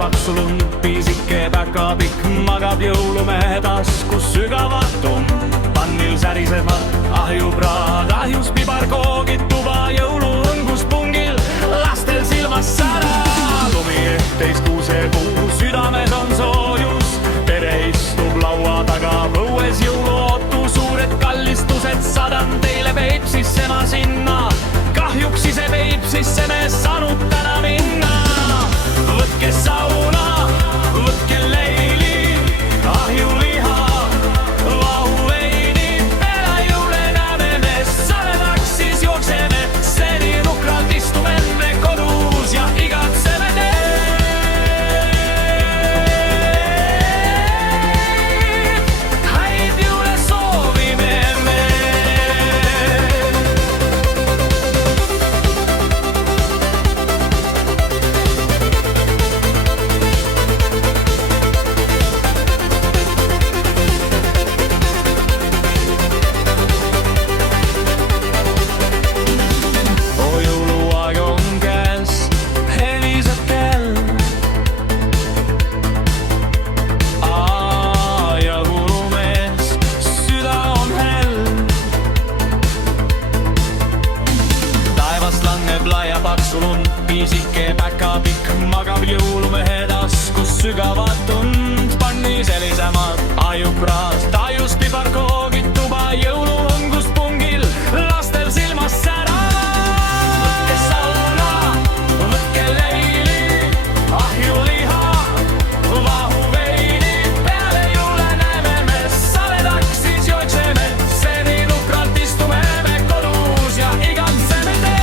paksu lund, pisike päkapikk magab jõulumehe taskus sügavatum. pannil särisevad ahjupraad, ahjus pibarkoogid, tuba jõuluõngus pungil, lastel silmas sära. lumi ehteist kuusepuu, südames on soojus, pere istub laua taga, põues jõuluootu, suured kallistused sadan teile Peipsisse ma sinna. kahjuks ise Peipsisse me saanud täna minna. võtke sauna, võtke leili, ahjuliha, vahuveini, peale jõule näeme me saledaks, siis jookseme seni nukralt istume me kodus ja igatseme teed. häid jõule soovime me. paksu lund, pisike päkapikk magab jõulumehe taskus sügavat tund. pannis helisemad ahjupraad, tajus pibarkoogid, tuba jõuluõngus pungil, lastel silmas sära. võtke sauna, võtke leili, ahjuliha, vahuveini, peale jõule näeme me saledaks, siis jookseme seni nukralt istume me kodus ja igatseme teed.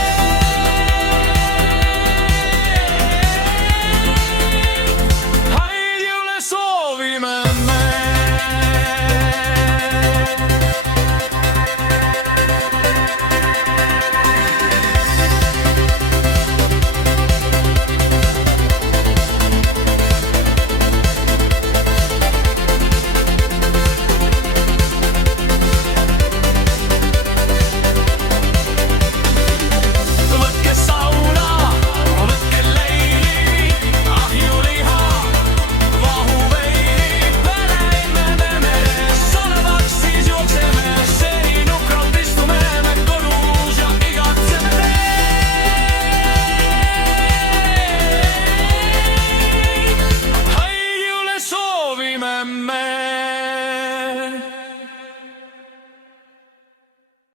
Man.